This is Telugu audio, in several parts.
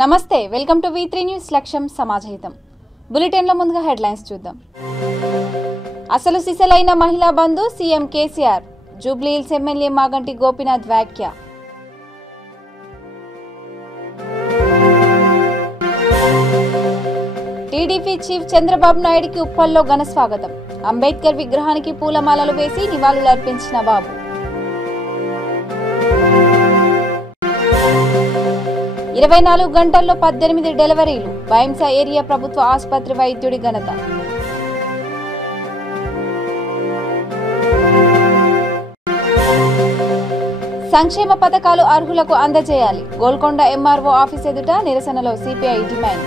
నమస్తే వెల్కమ్ టు V3 న్యూస్ లక్ష్యం సమాజహితం బులెటిన్లో ముందుగా హెడ్లైన్స్ చూద్దాం. అసలు సిసలైన మహిళా బంధు CM KCR, Jubilee Hills MLA Maganti Gopinath వ్యాఖ్య. టీడీపీ చీఫ్ చంద్రబాబు నాయుడుకి ఉప్పల్లో ఘన స్వాగతం. అంబేద్కర్ విగ్రహానికి పూలమాలలు వేసి నివాళులర్పించిన బాబు. 24 గంటల్లో 18 డెలివరీలు. బైంసా ఏరియా ప్రభుత్వ ఆసుపత్రి వైద్యుడి ఘనత. సంక్షేమ పథకాలు అర్హులకు అందజేయాలి. గోల్కొండ ఎంఆర్ఓ ఆఫీస్ ఎదుట నిరసనలో సిపిఐ డిమాండ్.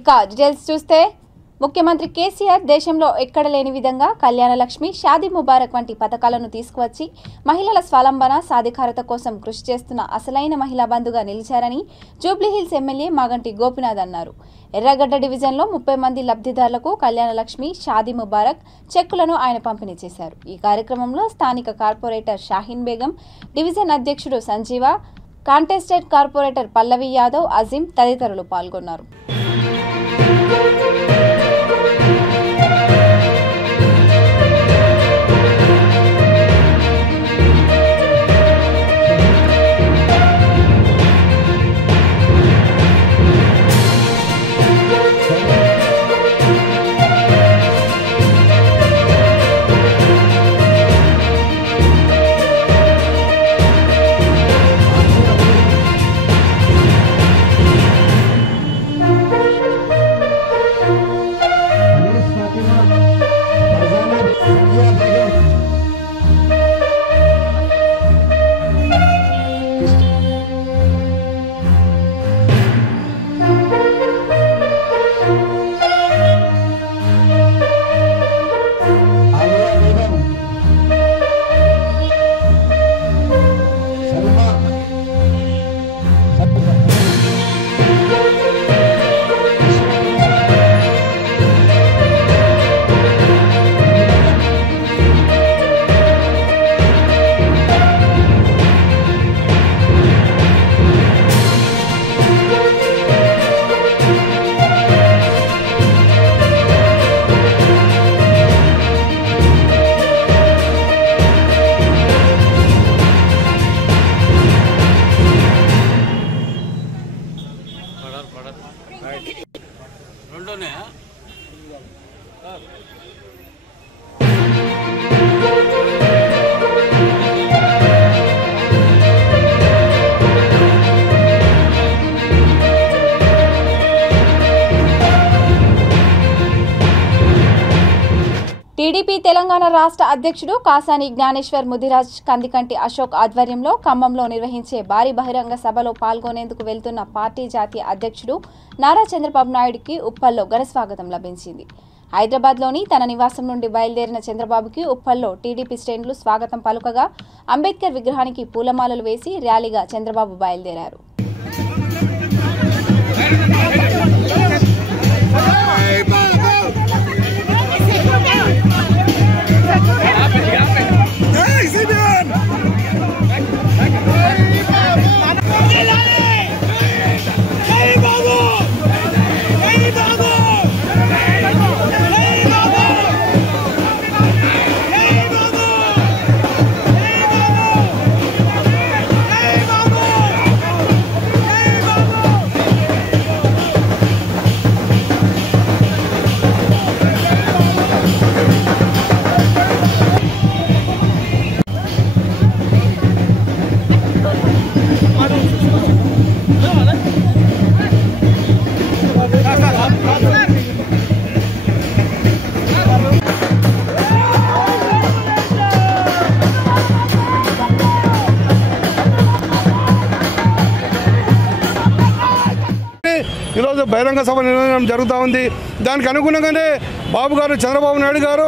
ఇక డీటెయిల్స్ చూస్తే, ముఖ్యమంత్రి కేసీఆర్ దేశంలో ఎక్కడ లేని విధంగా కళ్యాణ లక్ష్మి, షాదీ ముబారక్ వంటి పథకాలను తీసుకువచ్చి మహిళల స్వాలంబన సాధికారత కోసం కృషి చేస్తున్న అసలైన మహిళా బంధుగా నిలిచారని Jubilee Hills MLA Maganti Gopinath అన్నారు. ఎర్రగడ్డ డివిజన్లో 30 మంది లబ్ధిదారులకు కళ్యాణ లక్ష్మి, షాదీ ముబారక్ చెక్కులను ఆయన పంపిణీ చేశారు. ఈ కార్యక్రమంలో స్థానిక కార్పొరేటర్ షాహీన్ బేగం, డివిజన్ అధ్యక్షుడు సంజీవ, కాంటెస్టెడ్ కార్పొరేటర్ పల్లవి యాదవ్, అజీం తదితరులు పాల్గొన్నారు. టీడీపీ తెలంగాణ రాష్ట్ర అధ్యక్షుడు కాసాని జ్ఞానేశ్వర్ ముదిరాజ్ కందికంటి అశోక్ ఆధ్వర్యంలో ఖమ్మంలో నిర్వహించే భారీ బహిరంగ సభలో పాల్గొనేందుకు వెళ్తున్న పార్టీ జాతీయ అధ్యక్షుడు నారా చంద్రబాబు నాయుడుకి ఉప్పల్లో ఘన స్వాగతం లభించింది. హైదరాబాద్లోని తన నివాసం నుండి బయలుదేరిన చంద్రబాబుకి ఉప్పల్లో టీడీపీ శ్రేణులు స్వాగతం పలుకగా అంబేద్కర్ విగ్రహానికి పూలమాలలు వేసి ర్యాలీగా చంద్రబాబు బయలుదేరారు. ఈరోజు బహిరంగ సభ నిర్వహించడం జరుగుతూ ఉంది. దానికి అనుగుణంగానే బాబు గారు చంద్రబాబు నాయుడు గారు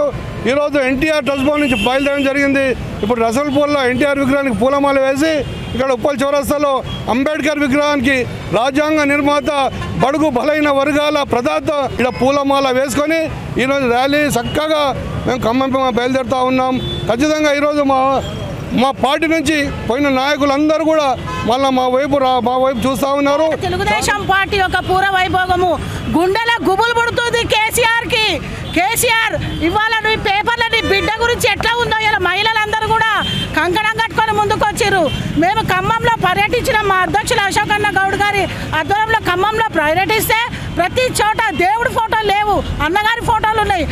ఈరోజు ఎన్టీఆర్ ట్రస్ట్ భవన్ నుంచి బయలుదేరడం జరిగింది. ఇప్పుడు రసల్పూర్లో ఎన్టీఆర్ విగ్రహానికి పూలమాల వేసి ఇక్కడ ఉప్పల్ చౌరస్తాలో అంబేద్కర్ విగ్రహానికి రాజ్యాంగ నిర్మాత బడుగు బలైన వర్గాల ప్రదాత ఇక్కడ పూలమాల వేసుకొని ఈరోజు ర్యాలీ చక్కగా మేము ఖమ్మం బయలుదేరుతూ ఉన్నాం. ఖచ్చితంగా ఈరోజు మా మా పార్టీ నుంచి పోయిన నాయకులందరూ కూడా మళ్ళీ మా వైపు చూస్తూ ఉన్నారు. తెలుగుదేశం పార్టీ యొక్క పూర వైభోగము గుండెల గుబులు పుడుతుంది కేసీఆర్కి. కేసీఆర్ ఇవాళ నీ పేపర్ల నీ బిడ్డ గురించి ఎట్లా ఉందో ఇలా మహిళలందరూ కూడా కంకణం కట్టుకొని ముందుకు వచ్చారు. మేము ఖమ్మంలో పర్యటించిన మా అధ్యక్షులు అశోక్ అన్న గౌడ్ గారి ఆధ్వర్యంలో ఖమ్మంలో పర్యటిస్తే ప్రతి చోట దేవుడి ఫోటోలు లేవు, అన్నగారి ఫోటోలు ఉన్నాయి.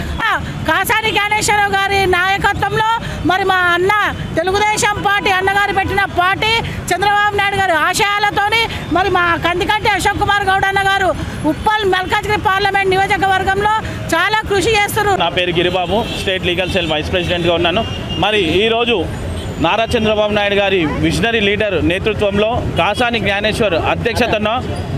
కాసాని జ్ఞానేశ్వరరావు గారి నాయకత్వంలో మరి మా అన్న తెలుగుదేశం పార్టీ అన్నగారు పెట్టిన పార్టీ చంద్రబాబు నాయుడు గారి ఆశయాలతోని మరి మా కందికంటి అశోక్ కుమార్ గౌడ్ అన్న గారు ఉప్పల్ మల్కాజ్గిరి పార్లమెంట్ నియోజకవర్గంలో చాలా కృషి చేస్తున్నారు. నా పేరు Giribabu, state legal cell vice ప్రెసిడెంట్గా ఉన్నాను. మరి ఈరోజు నారా చంద్రబాబు నాయుడు గారి విజనరీ లీడర్ నేతృత్వంలో కాసాని జ్ఞానేశ్వర్ అధ్యక్షతన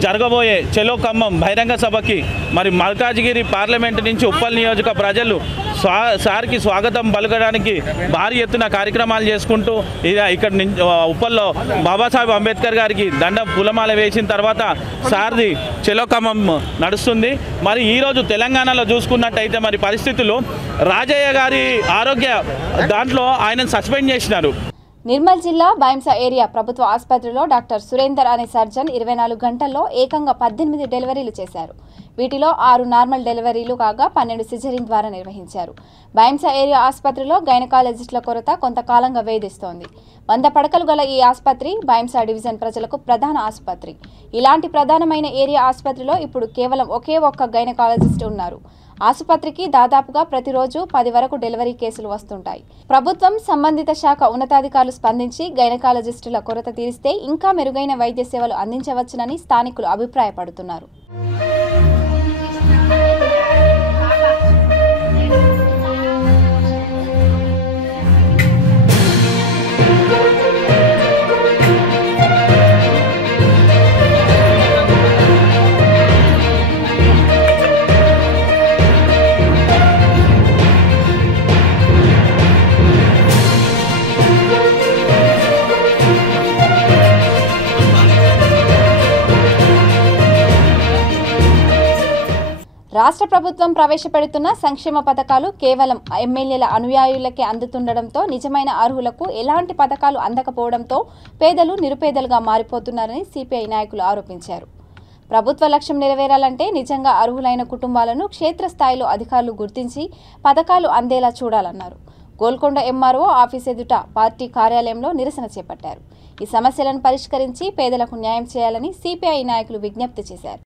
జరగబోయే చెలో ఖమ్మం బహిరంగ సభకి మరి మల్కాజ్గిరి పార్లమెంటు నుంచి ఉప్పల్ నియోజక ప్రజలు సార్కి స్వాగతం పలకడానికి భారీ ఎత్తున కార్యక్రమాలు చేసుకుంటూ ఇక్కడ ఉప్పల్లో బాబాసాహెబ్ అంబేద్కర్ గారికి దండ పూలమాల వేసిన తర్వాత సార్ది చెలో ఖమ్మం నడుస్తుంది. మరి ఈరోజు తెలంగాణలో చూసుకున్నట్టయితే మరి పరిస్థితులు రాజయ్య గారి ఆరోగ్య దాంట్లో ఆయనను సస్పెండ్ చేసినారు. నిర్మల్ జిల్లా బైంసా ఏరియా ప్రభుత్వ ఆసుపత్రిలో డాక్టర్ సురేందర్ అనే సర్జన్ 24 గంటల్లో ఏకంగా 18 డెలివరీలు చేశారు. వీటిలో 6 నార్మల్ డెలివరీలు కాగా 12 సిజరీన్ ద్వారా నిర్వహించారు. బైంసా ఏరియా ఆసుపత్రిలో గైనకాలజిస్టుల కొరత కొంతకాలంగా వేధిస్తోంది. 100 పడకలు గల ఈ ఆసుపత్రి బైంసా డివిజన్ ప్రజలకు ప్రధాన ఆసుపత్రి. ఇలాంటి ప్రధానమైన ఏరియా ఆసుపత్రిలో ఇప్పుడు కేవలం ఒకే ఒక్క గైనకాలజిస్ట్ ఉన్నారు. ఆసుపత్రికి దాదాపుగా ప్రతిరోజు 10 వరకు డెలివరీ కేసులు వస్తుంటాయి. ప్రభుత్వం సంబంధిత శాఖ ఉన్నతాధికారులు స్పందించి గైనకాలజిస్టుల కొరత తీరిస్తే ఇంకా మెరుగైన వైద్య సేవలు అందించవచ్చునని స్థానికులు అభిప్రాయపడుతున్నారు. రాష్ట్ర ప్రభుత్వం ప్రవేశపెడుతున్న సంక్షేమ పథకాలు కేవలం ఎమ్మెల్యేల అనుయాయులకే అందుతుండడంతో నిజమైన అర్హులకు ఎలాంటి పథకాలు అందకపోవడంతో పేదలు నిరుపేదలుగా మారిపోతున్నారని సిపిఐ నాయకులు ఆరోపించారు. ప్రభుత్వ లక్ష్యం నెరవేరాలంటే నిజంగా అర్హులైన కుటుంబాలను క్షేత్రస్థాయిలో అధికారులు గుర్తించి పథకాలు అందేలా చూడాలన్నారు. గోల్కొండ ఎంఆర్ఓ ఆఫీస్ ఎదుట పార్టీ కార్యాలయంలో నిరసన చేపట్టారు. ఈ సమస్యలను పరిష్కరించి పేదలకు న్యాయం చేయాలని సిపిఐ నాయకులు విజ్ఞప్తి చేశారు.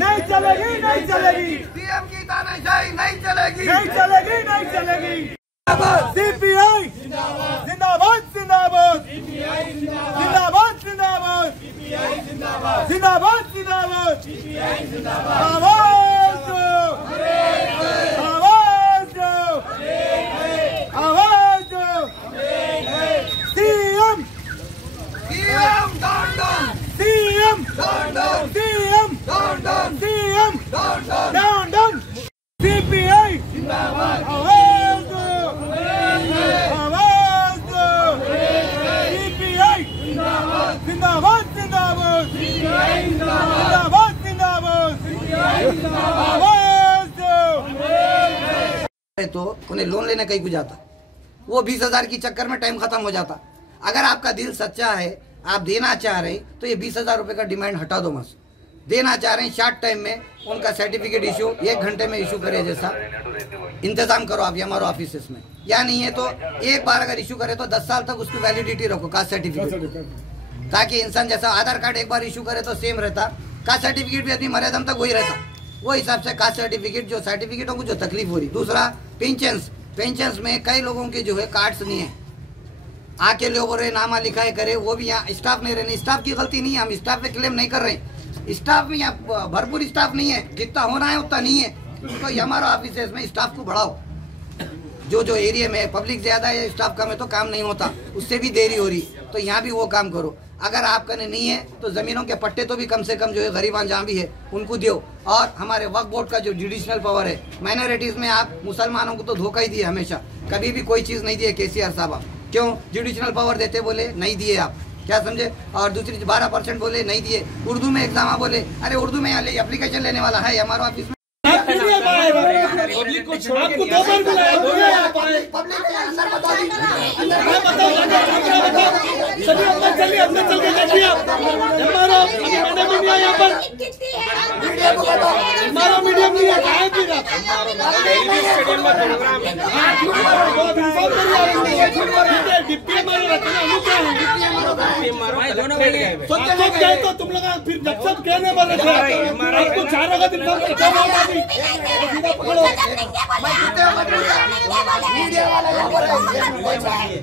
नहीं चलेगी, नहीं चलेगी। सीएम की तानाशाही नहीं चलेगी, नहीं चलेगी, नहीं चलेगी। सीपीआई जिंदाबाद, जिंदाबाद, जिंदाबाद, जिंदाबाद, जिंदाबाद, जिंदाबाद, जिंदाबाद, जिंदाबाद। आवाज दो, आवाज दो, आवाज दो। CM, CM down down, CM down down, CM down down, CM down down. CPI जिंदाबाद, आवाज दो, आवाज दो। सीपीआई जिंदाबाद, जिंदाबाद, जिंदाबाद, जिंदाबाद, जिंदाबाद, आवाज दो। तो उन्हें लोन लेने कहीं को जाता, वो 20,000 की चक्कर में टाइम खत्म हो जाता। अगर आपका दिल सच्चा है, आप देना चाह रहे हैं, तो ये 20,000 रुपये का डिमांड हटा दो। मस देना चाह रहे हैं शॉर्ट टाइम में, उनका सर्टिफिकेट इशू 1 घंटे में इशू करे जैसा इंतजाम करो आप हमारे ऑफिस में। या नहीं है तो एक बार अगर इशू करे तो 10 साल तक उसकी वैलिडिटी रखो कास्ट सर्टिफिकेट, ताकि इंसान जैसा आधार कार्ड एक बार इशू करे तो सेम रहता, कास्ट सर्टिफिकेट भी अपनी मर्यादा तक वही रहता। वो हिसाब से कास्ट सर्टिफिकेट जो सर्टिफिकेटों को जो तकलीफ हो रही। दूसरा पेंशन में कई लोगों के जो है कार्ड्स नहीं है, आके लोग रहे नामा लिखाए करे, वो भी यहाँ स्टाफ नहीं रहने। स्टाफ की गलती नहीं है, हम स्टाफ पे क्लेम नहीं कर रहे हैं, स्टाफ में यहाँ भरपूर स्टाफ नहीं है, जितना होना है उतना नहीं है, तो ये हमारा ऑफिस में स्टाफ को बढ़ाओ। जो एरिया में पब्लिक ज्यादा है, स्टाफ कम है तो काम नहीं होता, उससे भी देरी हो रही, तो यहाँ भी वो काम करो। अगर आपका नहीं है तो जमीनों के पट्टे तो भी कम से कम जो है गरीबान जहाँ भी है उनको दो। और हमारे वक्फ बोर्ड का जो जुडिशनल पावर है, माइनॉरिटीज में आप मुसलमानों को तो धोखा ही दिया, हमेशा कभी भी कोई चीज नहीं दी है केसीआर साहब। क्यों जुडिशनल पावर देते बोले नहीं दिए आप, क्या समझे? और दूसरी 12% बोले नहीं दिए। उर्दू में एग्जाम बोले, अरे उर्दू में एप्लीकेशन लेने वाला है हमारे ऑफिस में। पब्लिक को छोड़ आपको 2 बार बुलाया, पब्लिक अंदर बता दी, सभी अंदर चलिए, अंदर चल के देखिए आप। हमारा मैडम भी नहीं है यहाँ पर, हमारा मीडियम नहीं है, कहाँ है फिर आप? डिप्टी हमारे रहते हैं, तो तुम लोग फिर जब सब कहने वाले थे आपको 4 दिन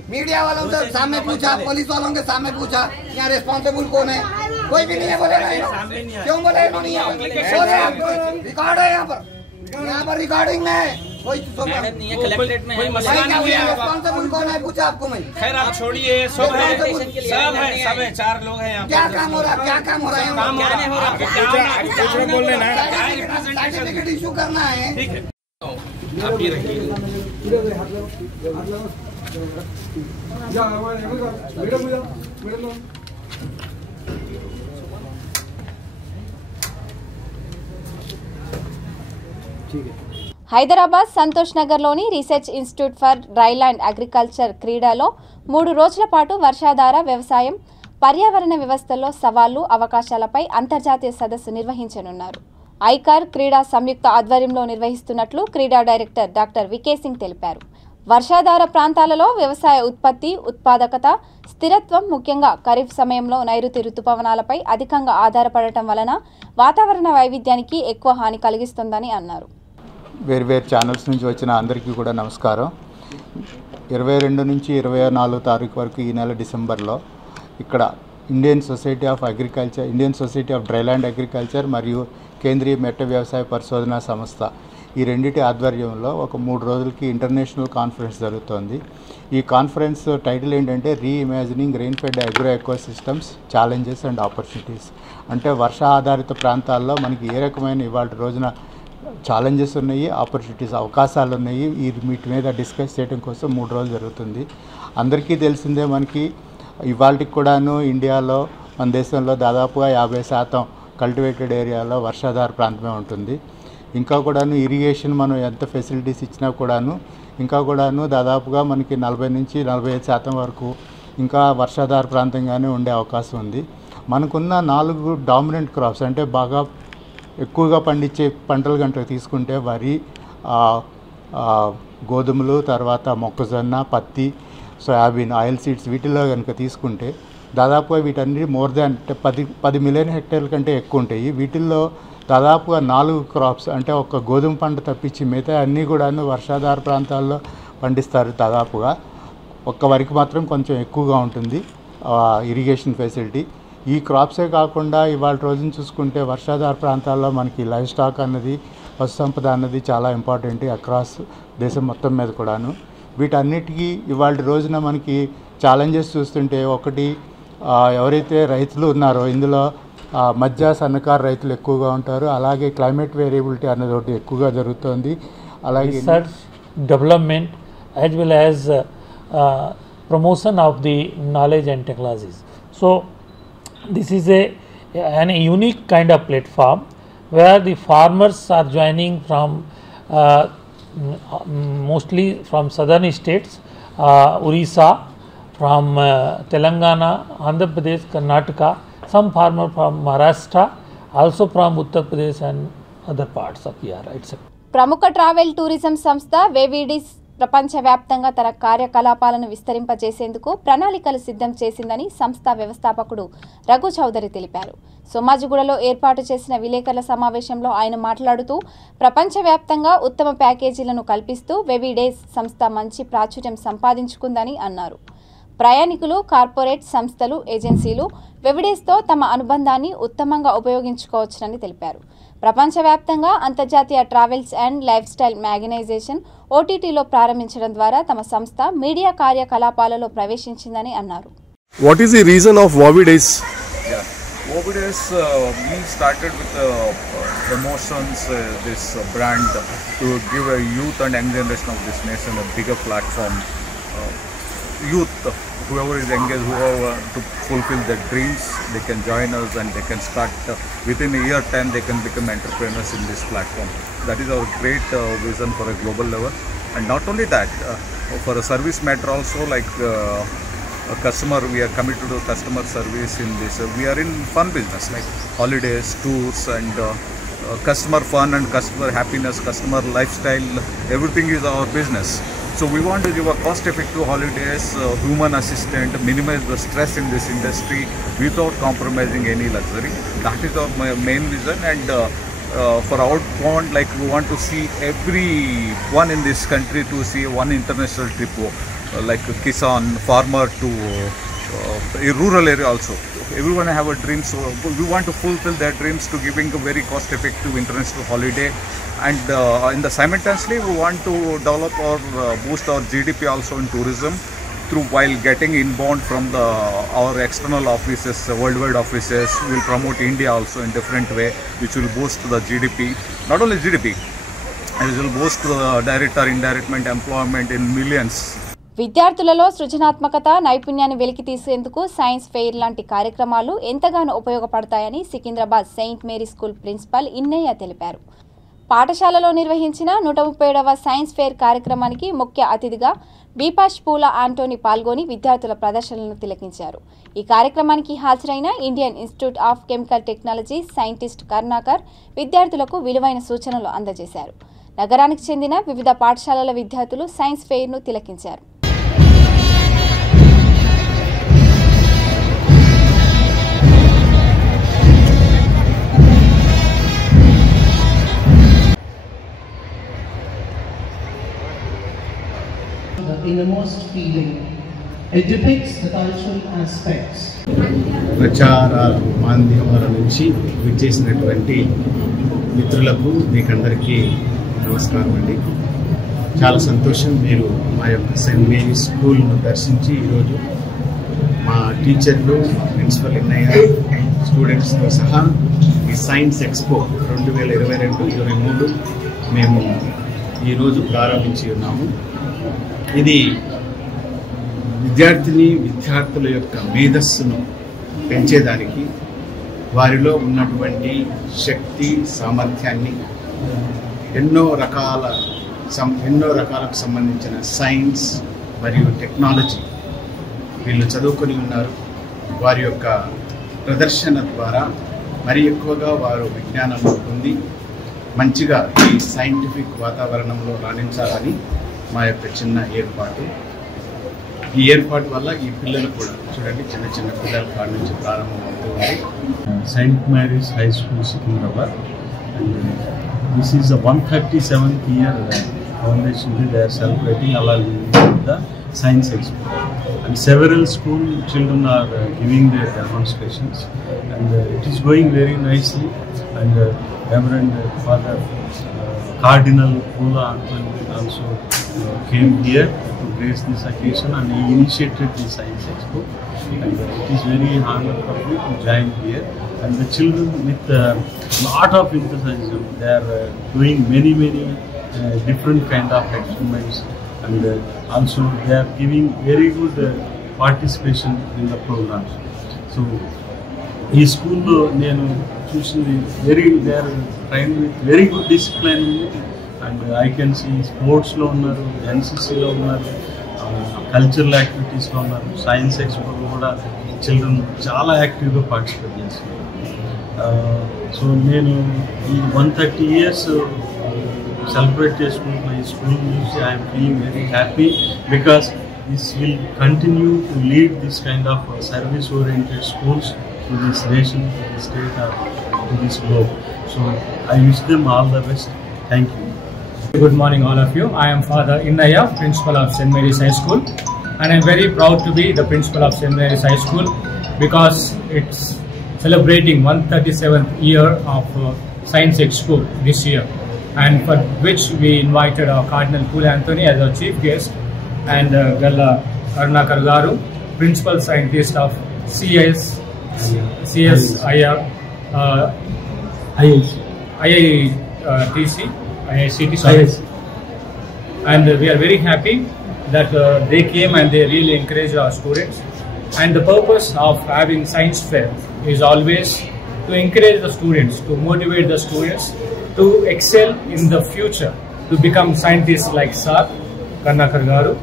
मीडिया वालों से सामने पूछा, पुलिस वालों के सामने पूछा, यहाँ रिस्पॉन्सिबल कौन है? कोई भी नहीं है, बोले नहीं। क्यों बोले नहीं है? रिकॉर्ड है यहाँ पर रिकॉर्डिंग में है। कोई रिस्पॉन्सिबल कौन है पूछा आपको मैं। खैर आप छोड़िए, सब है 4 लोग हैं यहाँ। क्या काम हो रहा है? क्या काम हो रहा है? बोल लेना, सर्टिफिकेट इशू करना है। ठीक है आप ही रहिए। హైదరాబాద్ సంతోష్ నగర్లోని research institute for dryland agriculture క్రీడాలో 3 రోజుల పాటు వర్షాధార వ్యవసాయం, పర్యావరణ వ్యవస్థల్లో సవాళ్లు, అవకాశాలపై అంతర్జాతీయ సదస్సు నిర్వహించనున్నారు. ఐకార్ క్రీడా సంయుక్త ఆధ్వర్యంలో నిర్వహిస్తున్నట్లు క్రీడా డైరెక్టర్ డాక్టర్ వికే సింగ్ తెలిపారు. వర్షాధార ప్రాంతాలలో వ్యవసాయ ఉత్పత్తి, ఉత్పాదకత, స్థిరత్వం ముఖ్యంగా ఖరీఫ్ సమయంలో నైరుతి రుతుపవనాలపై అధికంగా ఆధారపడటం వలన వాతావరణ వైవిధ్యానికి ఎక్కువ హాని కలిగిస్తుందని అన్నారు. వేర్వేరు ఛానల్స్ నుంచి వచ్చిన అందరికీ కూడా నమస్కారం. 22 నుంచి 24 తారీఖు వరకు ఈ నెల డిసెంబర్లో ఇక్కడ Indian society of agriculture, Indian society of dryland agriculture మరియు కేంద్రీయ మెట్ట వ్యవసాయ పరిశోధనా సంస్థ ఈ రెండింటి ఆధ్వర్యంలో ఒక 3 రోజులకి ఇంటర్నేషనల్ కాన్ఫరెన్స్ జరుగుతోంది. ఈ కాన్ఫరెన్స్ టైటిల్ ఏంటంటే reimagining rain fed agro ecosystems challenges and opportunities. అంటే వర్ష ఆధారిత ప్రాంతాల్లో మనకి ఏ రకమైన ఇవాళ రోజున ఛాలెంజెస్ ఉన్నాయి, ఆపర్చునిటీస్ అవకాశాలు ఉన్నాయి, వీటి మీద డిస్కస్ చేయడం కోసం 3 రోజులు జరుగుతుంది. అందరికీ తెలిసిందే మనకి ఇవాళకి కూడాను ఇండియాలో మన దేశంలో దాదాపుగా 50% కల్టివేటెడ్ ఏరియాలో వర్షాధార ప్రాంతమే ఉంటుంది. ఇంకా కూడాను ఇరిగేషన్ మనం ఎంత ఫెసిలిటీస్ ఇచ్చినా కూడాను ఇంకా కూడాను దాదాపుగా మనకి 40 నుంచి 45% వరకు ఇంకా వర్షాధార ప్రాంతంగానే ఉండే అవకాశం ఉంది. మనకున్న 4 డామినెంట్ క్రాప్స్ అంటే బాగా ఎక్కువగా పండించే పంటలు కనుక తీసుకుంటే వరి, గోధుమలు, తర్వాత మొక్కజొన్న, పత్తి, సోయాబీన్, ఆయిల్ సీడ్స్ వీటిలో కనుక తీసుకుంటే దాదాపుగా వీటన్ని మోర్ దాన్ 10 మిలియన్ హెక్టేర్ల కంటే ఎక్కువ ఉంటాయి. వీటిల్లో దాదాపుగా 4 క్రాప్స్ అంటే ఒక గోధుమ పంట తప్పించి మిగతా అన్నీ కూడాను వర్షాధార ప్రాంతాల్లో పండిస్తారు. దాదాపుగా ఒక్క వరికి మాత్రం కొంచెం ఎక్కువగా ఉంటుంది ఇరిగేషన్ ఫెసిలిటీ. ఈ క్రాప్సే కాకుండా ఇవాళ రోజున చూసుకుంటే వర్షాధార ప్రాంతాల్లో మనకి లైవ్ స్టాక్ అన్నది, పశు సంపద అన్నది చాలా ఇంపార్టెంట్ అక్రాస్ దేశం మొత్తం మీద కూడాను. వీటన్నిటికీ ఇవాళ రోజున మనకి ఛాలెంజెస్ చూస్తుంటే ఒకటి ఎవరైతే రైతులు ఉన్నారో ఇందులో మధ్య సన్నకారు రైతులు ఎక్కువగా ఉంటారు. అలాగే క్లైమేట్ వేరియబిలిటీ అన్నది ఒకటి ఎక్కువగా జరుగుతుంది. అలాగే research development as well as promotion of the knowledge and technologies. So this is a unique kind of platform where the farmers are joining from mostly from southern states, Orissa, from Telangana, Andhra Pradesh, Karnataka, some farmer from Maharashtra, also from Uttar Pradesh and other parts of Bihar, etc. ప్రముఖ ట్రావెల్ టూరిజం సంస్థ వేవిడిస్ ప్రపంచవ్యాప్తంగా తన కార్యకలాపాలను విస్తరింపజేసేందుకు ప్రణాళికలు సిద్ధం చేసిందని సంస్థ వ్యవస్థాపకుడు రఘు చౌదరి తెలిపారు. సోమాజిగూడలో ఏర్పాటు చేసిన విలేకరుల సమావేశంలో ఆయన మాట్లాడుతూ ప్రపంచవ్యాప్తంగా ఉత్తమ ప్యాకేజీలను కల్పిస్తూ వేవిడేస్ సంస్థ మంచి ప్రాచుర్యం సంపాదించుకుందని అన్నారు. ప్రయాణికులు, కార్పొరేట్ సంస్థలు, ఏజెన్సీలు వెవిడేస్తో తమ అనుబంధాన్ని ఉత్తమంగా ఉపయోగించుకోవచ్చునని తెలిపారు. ప్రపంచవ్యాప్తంగా అంతర్జాతీయ ట్రావెల్స్ అండ్ లైఫ్ స్టైల్ మ్యాగనైజేషన్ ఓటీటీలో ప్రారంభించడం ద్వారా తమ సంస్థ మీడియా కార్యకలాపాలలో ప్రవేశించిందని అన్నారు. What is the reason of Wovidays? Wovidays, we started with promotions, this brand to give a youth and young generation of this nation a bigger platform. Youth, whoever is engaged, whoever to fulfill their dreams, they can join us and they can start within a year time they can become entrepreneurs in this platform. That is our great vision for a global level. And not only that, for a service matter also, like a customer, we are committed to customer service in this. We are in fun business like holidays, tours, and customer fun and customer happiness, customer lifestyle. Everything is our business. So we want to give a cost-effective holidays, human assistant, minimize the stress in this industry without compromising any luxury. That is our main vision. And for our point, like we want to see everyone in this country to see one international trip. Like Kisan, farmer to a rural area also. Everyone have a dream, so we want to fulfill their dreams to giving a very cost-effective international holiday. And in the simultaneously, we want to develop or boost our GDP also in tourism through while getting inbound from our external offices, worldwide offices. We will promote India also in different way, which will boost the GDP. Not only GDP, it will boost the direct or indirect employment in millions. విద్యార్థులలో సృజనాత్మకత, నైపుణ్యాన్ని వెలికితీసేందుకు సైన్స్ ఫెయిర్ లాంటి కార్యక్రమాలు ఎంతగానో ఉపయోగపడతాయని Secunderabad saint Mary school principal Innaiah తెలిపారు. పాఠశాలలో నిర్వహించిన 137వ సైన్స్ ఫెయిర్ కార్యక్రమానికి ముఖ్య అతిథిగా బీపాష్ పూల ఆంటోనీ పాల్గొని విద్యార్థుల ప్రదర్శనలను తిలకించారు. ఈ కార్యక్రమానికి హాజరైన Indian institute of chemical technology scientist Karunakar విద్యార్థులకు విలువైన సూచనలు అందజేశారు. నగరానికి చెందిన వివిధ పాఠశాలల విద్యార్థులు science ఫెయిర్ను తిలకించారు. The innermost feeling. It depicts the cultural aspects. ప్రచార మాధ్యమాల నుంచి విచ్చేసినటువంటి మిత్రులకు మీకందరికీ నమస్కారం అండి. చాలా సంతోషం మీరు మా యొక్క సెయింట్ మేరీ స్కూల్ను దర్శించి ఈరోజు మా టీచర్లు, మా ప్రిన్సిపల్ ఇన్నయ్య, స్టూడెంట్స్తో సహా ఈ సైన్స్ ఎక్స్పో 2022-23 మేము ఈరోజు ప్రారంభించి ఉన్నాము. ఇది విద్యార్థుల యొక్క మేధస్సును పెంచేదానికి, వారిలో ఉన్నటువంటి శక్తి సామర్థ్యాన్ని ఎన్నో రకాలకు సంబంధించిన సైన్స్ మరియు టెక్నాలజీ వీళ్ళు చదువుకొని ఉన్నారు. వారి యొక్క ప్రదర్శన ద్వారా మరి ఎక్కువగా వారు విజ్ఞానంలో పొంది మంచిగా ఈ సైంటిఫిక్ వాతావరణంలో రాణించాలని మా యొక్క చిన్న ఏర్పాటు. ఈ ఏర్పాటు వల్ల ఈ పిల్లలు కూడా చూడండి, చిన్న చిన్న పిల్లల కాడ నుంచి ప్రారంభమవుతూ ఉంది. Saint Mary's high school Secunderabad. This is the 137th year foundation they are celebrating along with the Science Expo. And several school children are giving their demonstrations, and it is going very nicely. And Reverend Father Cardinal Pula Anthony also came here to grace this occasion, and he initiated the Science Expo. And it is very honor for me to join here. And the children with a lot of enthusiasm, they are doing many different kind of experiments, and also they are giving very good participation in the programs. So ఈ స్కూల్లో నేను చూసింది they are trained with very good discipline, and I can see స్పోర్ట్స్లో ఉన్నారు, ఎన్సిసిలో ఉన్నారు, కల్చరల్ యాక్టివిటీస్లో ఉన్నారు, సైన్స్ ఎక్స్పోలో కూడా చిల్డ్రన్ చాలా యాక్టివ్గా పార్టిసిపేట్ చేస్తున్నారు. సో నేను ఈ 130 years సెలబ్రేట్ చేసుకుంటున్న ఈ స్కూల్ చూసి I'm feeling very happy, because this will continue to lead this kind of service oriented schools to this nation, to this state, or to this globe. So I wish them all the best. Thank you. Good morning all of you. I am Father Innaya, Principal of St. Mary's High School. and I'm very proud to be the principal of St. Mary's High School because it's celebrating 137th year of Science Expo this year, and for which we invited Cardinal Poole Anthony as our chief guest, and Galla Karunakar Garu, principal scientist of CSIR IICT, and we are very happy that they came and they really encouraged our students. And the purpose of having science fair is always to encourage the students, to motivate the students to excel in the future, to become scientists like Sir Karunakar Garu,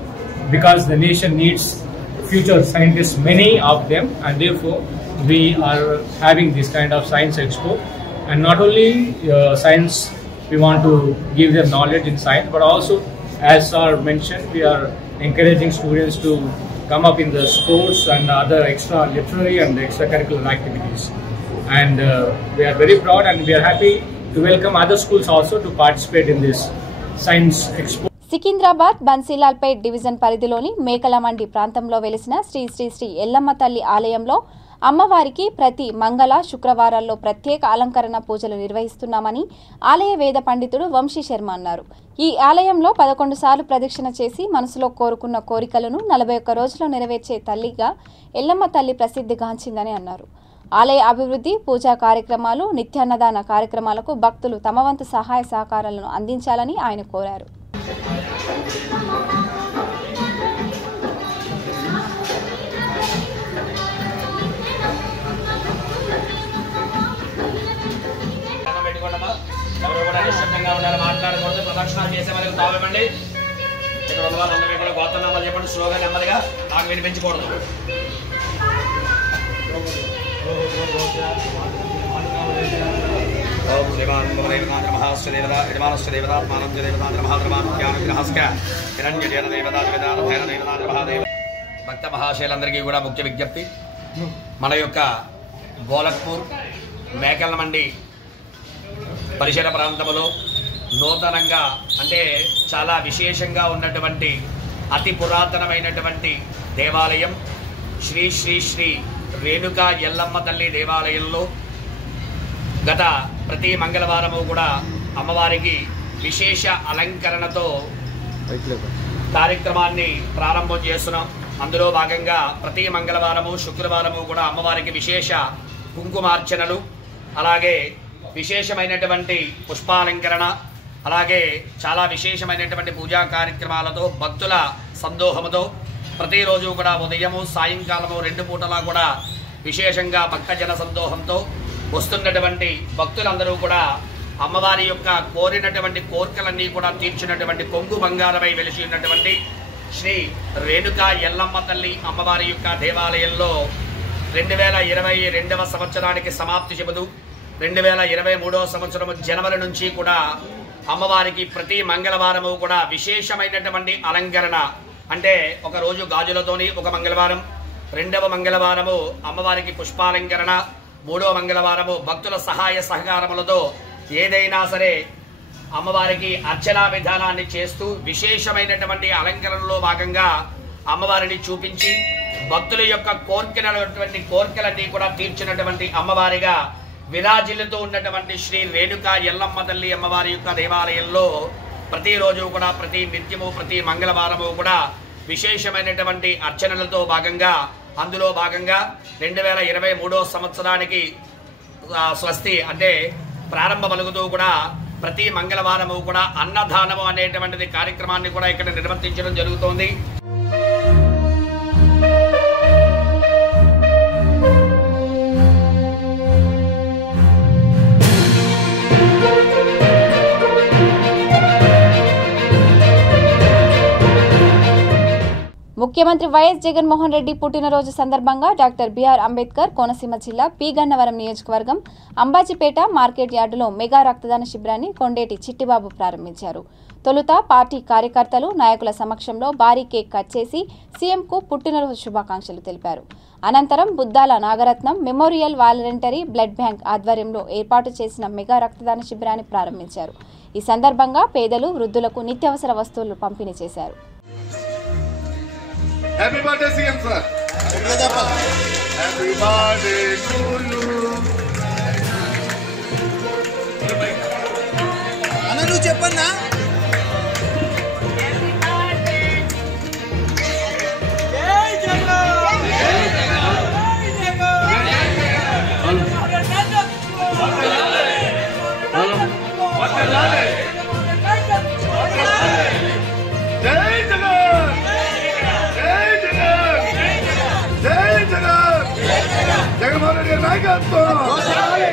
because the nation needs future scientists, many of them, and therefore we are having this kind of science expo. And not only science, we want to give them knowledge in science, but also, as Sir mentioned, we are encouraging students to come up in the sports and other extra literary and extracurricular activities. And we are very proud and we are happy to welcome other schools also to participate in this science expo. Secunderabad Bansilalpet division పరిధిలోని మేకలమండి ప్రాంతంలో వెలిసిన శ్రీ శ్రీ శ్రీ ఎల్లమ్మ తల్లి ఆలయంలో అమ్మవారికి ప్రతి మంగళ శుక్రవారాల్లో ప్రత్యేక అలంకరణ పూజలు నిర్వహిస్తున్నామని ఆలయ వేద పండితుడు వంశీ శర్మ అన్నారు. ఈ ఆలయంలో 11 సార్లు ప్రదక్షిణ చేసి మనసులో కోరుకున్న కోరికలను 41 రోజుల్లో నెరవేర్చే తల్లిగా ఎల్లమ్మ తల్లి ప్రసిద్ధిగాంచిందని అన్నారు. ఆలయ అభివృద్ధి, పూజా కార్యక్రమాలు, నిత్యాన్నదాన కార్యక్రమాలకు భక్తులు తమ వంతు సహాయ సహకారాలను అందించాలని ఆయన కోరారు. మాట్లాడకూడదు, ప్రదక్షిణాలు చేసే వాళ్ళకి తావేమండి. ఇక్కడ ఉన్న వాళ్ళందరూ కూడా గోత్రనామాలు చెప్పండి, స్లోగా నెమ్మదిగా నాకు వినిపించకూడదు. భక్త మహాశయులందరికీ కూడా ముఖ్య విజ్ఞప్తి, మన యొక్క గోలక్పూర్ మేకలమండి పరిసర ప్రాంతంలో నూతనంగా అంటే చాలా విశేషంగా ఉన్నటువంటి అతి పురాతనమైనటువంటి దేవాలయం శ్రీ శ్రీ శ్రీ రేణుకా ఎల్లమ్మ తల్లి దేవాలయంలో గత ప్రతి మంగళవారము కూడా అమ్మవారికి విశేష అలంకరణతో కార్యక్రమాన్ని ప్రారంభం చేస్తున్నాం. అందులో భాగంగా ప్రతి మంగళవారము శుక్రవారము కూడా అమ్మవారికి విశేష కుంకుమార్చనలు, అలాగే విశేషమైనటువంటి పుష్పాలంకరణ, అలాగే చాలా విశేషమైనటువంటి పూజా కార్యక్రమాలతో భక్తుల సందోహముతో ప్రతిరోజు కూడా ఉదయము సాయంకాలము 2 పూటలా కూడా విశేషంగా భక్తజన సందోహంతో వస్తున్నటువంటి భక్తులందరూ కూడా అమ్మవారి యొక్క కోరినటువంటి కోరికలన్నీ కూడా తీర్చినటువంటి కొంగు బంగారమై వెలిసి ఉన్నటువంటి శ్రీ రేణుకా ఎల్లమ్మ తల్లి అమ్మవారి యొక్క దేవాలయంలో 2022వ సంవత్సరానికి సమాప్తి చెబుతూ 2023వ సంవత్సరం జనవరి నుంచి కూడా అమ్మవారికి ప్రతి మంగళవారము కూడా విశేషమైనటువంటి అలంకరణ, అంటే ఒక రోజు గాజులతోని ఒక మంగళవారం, 2వ మంగళవారము అమ్మవారికి పుష్పాలంకరణ, 3వ మంగళవారము భక్తుల సహాయ సహకారములతో ఏదైనా సరే అమ్మవారికి అర్చనా విధానాన్ని చేస్తూ విశేషమైనటువంటి అలంకరణలో భాగంగా అమ్మవారిని చూపించి భక్తుల యొక్క కోరికలన్నీ కూడా తీర్చినటువంటి అమ్మవారిగా విరాజిల్లుతూ ఉన్నటువంటి శ్రీ రేణుకా ఎల్లమ్మ తల్లి అమ్మవారి యొక్క దేవాలయంలో ప్రతిరోజు కూడా ప్రతి నిత్యము ప్రతి మంగళవారము కూడా విశేషమైనటువంటి అర్చనలతో భాగంగా అందులో భాగంగా 2023వ సంవత్సరానికి స్వస్తి అంటే ప్రారంభ పలుకుతూ కూడా ప్రతి మంగళవారము కూడా అన్నదానము అనేటువంటిది కార్యక్రమాన్ని కూడా ఇక్కడ నిర్వర్తించడం జరుగుతోంది. ముఖ్యమంత్రి వైఎస్ జగన్మోహన్ రెడ్డి పుట్టినరోజు సందర్భంగా డాక్టర్ బిఆర్ అంబేద్కర్ కోనసీమ జిల్లా పి గన్నవరం నియోజకవర్గం అంబాజీపేట మార్కెట్ యార్డులో మెగా రక్తదాన శిబిరాన్ని కొండేటి చిట్టిబాబు ప్రారంభించారు. తొలుత పార్టీ కార్యకర్తలు నాయకుల సమక్షంలో భారీ కేక్ కట్ చేసి సీఎంకు పుట్టినరోజు శుభాకాంక్షలు తెలిపారు. అనంతరం Buddala Nagaratnam memorial voluntary blood bank ఆధ్వర్యంలో ఏర్పాటు చేసిన మెగా రక్తదాన శిబిరాన్ని ప్రారంభించారు. ఈ సందర్భంగా పేదలు, వృద్ధులకు నిత్యావసర వస్తువులు పంపిణీ చేశారు. Happy birthday CM sir. Happy birthday to you. అన్న నువ్వు చెప్పన్నా. జగన్మోహన్ రెడ్డి గారి నాయకత్వం,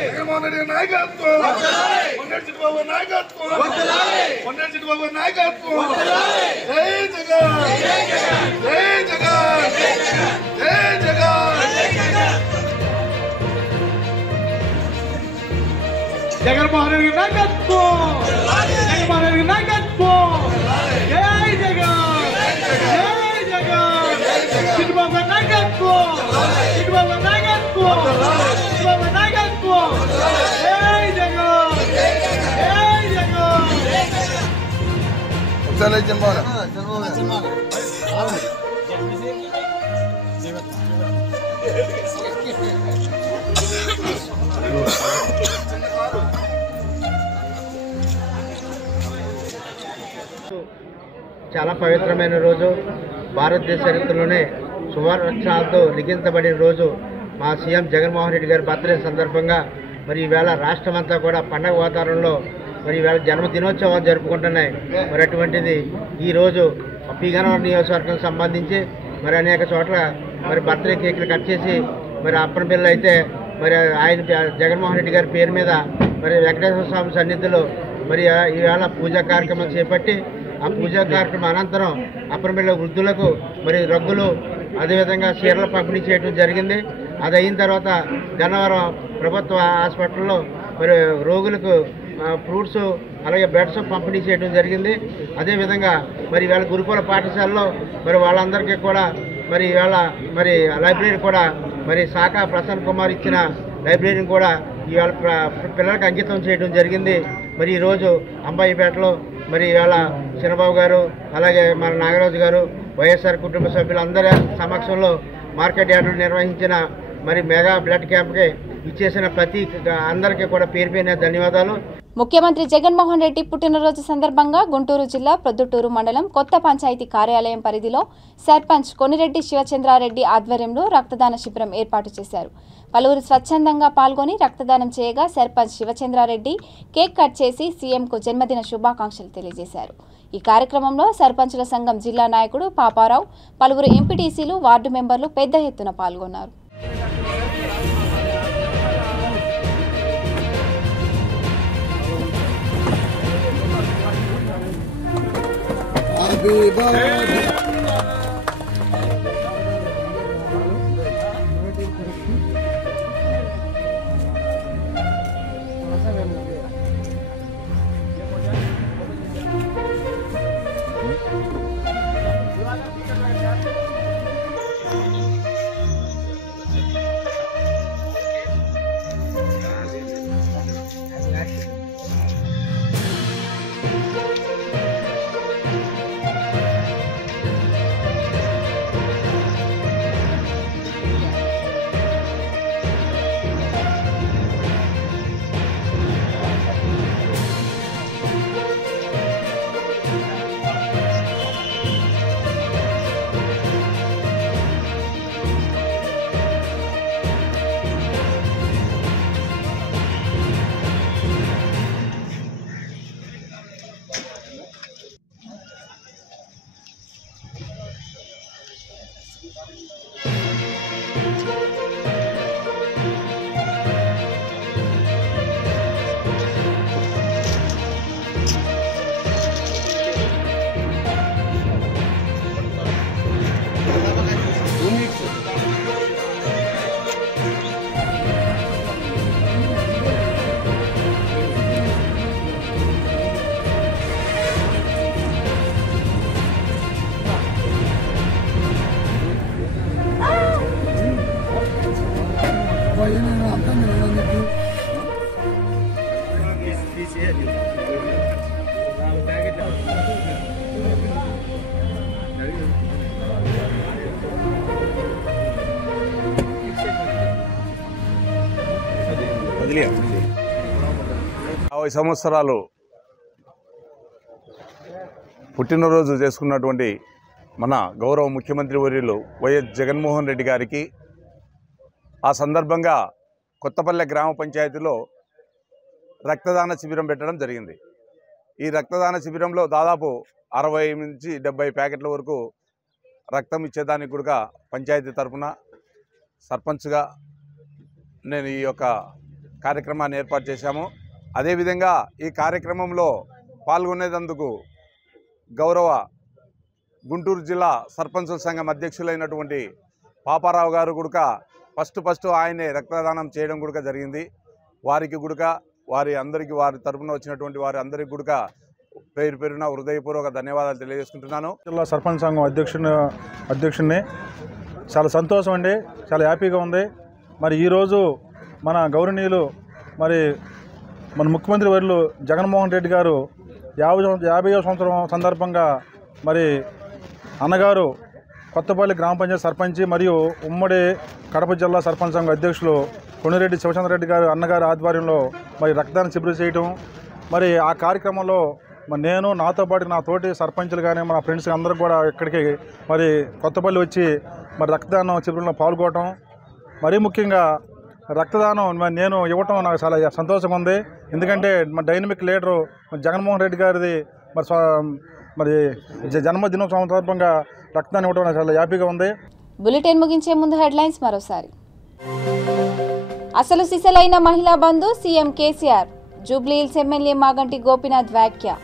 జగన్మోహన్ రెడ్డి గారి నాయకత్వం, కొండేటి చిట్టుబాబు గారి నాయకత్వం, కొండేటి చిట్టుబాబు గారి నాయకత్వం. జై జగన్, జై జగన్, జై జగన్. జగన్మోహన్ రెడ్డి గారి నాయకత్వం, జగన్మోహన్ రెడ్డి గారి నాయకత్వం. జై జగన్, జై జగన్, చిట్టుబాబు గారి నాయకత్వం, చిట్టుబాబు గారి నాయకత్వం, చిట్టుబాబు గారి నాయకత్వం. జై జగన్, జై జగన్. ఒకసారి చాలా పవిత్రమైన రోజు. భారతదేశ చరిత్రలోనే సువర్ణాక్షరాలతో లిఖించబడిన రోజు మా సీఎం జగన్మోహన్ రెడ్డి గారి బర్త్డే సందర్భంగా మరి ఈవేళ రాష్ట్రమంతా కూడా పండగ వాతావరణంలో మరి ఈవేళ జన్మదినోత్సవాలు జరుపుకుంటున్నాయి. మరి అటువంటిది ఈరోజు పీగనవరం నియోజకవర్గం సంబంధించి మరి అనేక చోట్ల మరి బర్త్డే కేకులు కట్ చేసి మరి అప్పన పిల్లలు అయితే మరి ఆయన జగన్మోహన్ రెడ్డి గారి పేరు మీద మరి వెంకటేశ్వర స్వామి సన్నిధిలో మరి ఈవేళ పూజా కార్యక్రమం చేపట్టి ఆ పూజా కార్యక్రమం అనంతరం అప్పనపిల్ల వృద్ధులకు మరి రగ్గులు అదేవిధంగా చీరలు పంపిణీ చేయడం జరిగింది. అది అయిన తర్వాత గన్నవరం ప్రభుత్వ హాస్పిటల్లో మరి రోగులకు ఫ్రూట్స్ అలాగే బెడ్స్ పంపిణీ చేయడం జరిగింది. అదేవిధంగా మరి ఇవాళ గురుకుల పాఠశాలలో మరి వాళ్ళందరికీ కూడా మరి ఇవాళ మరి లైబ్రరీ కూడా మరి శాఖ ప్రసన్న కుమార్ ఇచ్చిన లైబ్రరీని కూడా ఇవాళ పిల్లలకు అంకితం చేయడం జరిగింది. మరి ఈరోజు అంబాయిపేటలో మరి ఇవాళ చిన్నబాబు గారు అలాగే మన నాగరాజు గారు వైఎస్ఆర్ కుటుంబ సభ్యులందరి సమక్షంలో మార్కెట్ యార్డులు నిర్వహించిన మరి మెగా బ్లడ్ క్యాంప్కి ఇచ్చేసిన ప్రతి అందరికీ కూడా పేరు పేరున ధన్యవాదాలు. ముఖ్యమంత్రి జగన్మోహన్ రెడ్డి పుట్టినరోజు సందర్భంగా గుంటూరు జిల్లా ప్రొద్దుటూరు మండలం కొత్త పంచాయతీ కార్యాలయం పరిధిలో సర్పంచ్ కొనిరెడ్డి శివచంద్రారెడ్డి ఆధ్వర్యంలో రక్తదాన శిబిరం ఏర్పాటు చేశారు. పలువురు స్వచ్ఛందంగా పాల్గొని రక్తదానం చేయగా సర్పంచ్ శివచంద్రారెడ్డి కేక్ కట్ చేసి సీఎంకు జన్మదిన శుభాకాంక్షలు తెలియజేశారు. ఈ కార్యక్రమంలో సర్పంచుల సంఘం జిల్లా నాయకుడు పాపారావు, పలువురు ఎంపీటీసీలు, వార్డు మెంబర్లు పెద్ద ఎత్తున పాల్గొన్నారు. Happy birthday. 50 సంవత్సరాలు పుట్టినరోజు చేసుకున్నటువంటి మన గౌరవ ముఖ్యమంత్రి వర్యులు వైఎస్ జగన్మోహన్ రెడ్డి గారికి ఆ సందర్భంగా కొత్తపల్లె గ్రామ పంచాయతీలో రక్తదాన శిబిరం పెట్టడం జరిగింది. ఈ రక్తదాన శిబిరంలో దాదాపు 60 నుంచి 70 ప్యాకెట్ల వరకు రక్తం ఇచ్చేదానికి కూడా పంచాయతీ తరఫున సర్పంచ్గా నేను ఈ యొక్క కార్యక్రమాన్ని ఏర్పాటు చేశాము. అదేవిధంగా ఈ కార్యక్రమంలో పాల్గొనేందుకు గౌరవ గుంటూరు జిల్లా సర్పంచుల సంఘం అధ్యక్షులైనటువంటి పాపారావు గారు కూడా ఫస్ట్ ఆయనే రక్తదానం చేయడం కూడా జరిగింది. వారికి కూడా వారి తరపున వచ్చినటువంటి వారి అందరికీ కూడా పేరున హృదయపూర్వక ధన్యవాదాలు తెలియజేసుకుంటున్నాను. జిల్లా సర్పంచ్ సంఘం అధ్యక్షుడిని చాలా సంతోషం అండి, చాలా హ్యాపీగా ఉంది. మరి ఈరోజు మన గౌరవనీయులు మన ముఖ్యమంత్రి వర్యులు జగన్మోహన్ రెడ్డి గారు 50వ సంవత్సరం సందర్భంగా మరి అన్నగారు కొత్తపల్లి గ్రామ పంచాయతీ సర్పంచి మరియు ఉమ్మడి కడప జిల్లా సర్పంచ్ సంఘం అధ్యక్షులు కొనిరెడ్డి శివచంద్రరెడ్డి గారు అన్నగారి ఆధ్వర్యంలో మరి రక్తదాన శిబిరం చేయటం, మరి ఆ కార్యక్రమంలో నేను నాతో పాటు నా తోటి సర్పంచులు కానీ మన ఫ్రెండ్స్ అందరూ కూడా ఇక్కడికి మరి కొత్తపల్లి వచ్చి మరి రక్తదానం శిబిరంలో పాల్గొనడం, మరీ ముఖ్యంగా రక్తదానం నేను ఇవ్వటం నాకు చాలా సంతోషంగా ఉంది. ఎందుకంటే మన డైనమిక్ లీడరు జగన్మోహన్ రెడ్డి గారిది మరి జన్మదినం సందర్భంగా రక్తదానం ఇవ్వడం నాకు చాలా హ్యాపీగా ఉంది. బులెటిన్ ముగించే ముందు హెడ్లైన్స్ మరోసారి. అసలు సిసలైన మహిళా బంధు సీఎం కేసీఆర్, జూబ్లీహిల్స్ ఎమ్మెల్యే మాగంటి గోపీనాథ్ వ్యాఖ్య.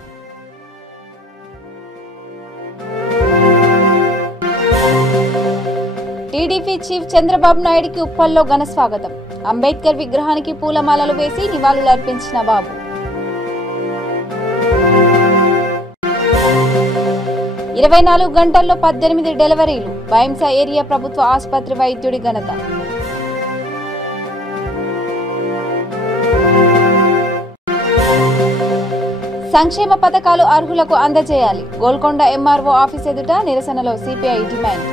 టీడీపీ చీఫ్ చంద్రబాబు నాయుడుకి ఉప్పల్లో ఘన స్వాగతం, అంబేద్కర్ విగ్రహానికి పూలమాలలు వేసి నివాళులర్పించిన బాబు. ఇరవై 24 గంటల్లో 18 డెలివరీలు, బైంస ఏరియా ప్రభుత్వ ఆసుపత్రి వైద్యుడి ఘనత. సంక్షేమ పథకాలు అర్హులకు అందజేయాలి, గోల్కొండ ఎంఆర్ఓ ఆఫీస్ ఎదుట నిరసనలో సిపిఐ డిమాండ్.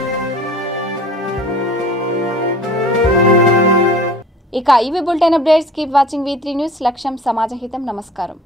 ఇక ఇవి bulletin updates. Keep watching V3 news. లక్ష్యం సమాజహితం. నమస్కారం.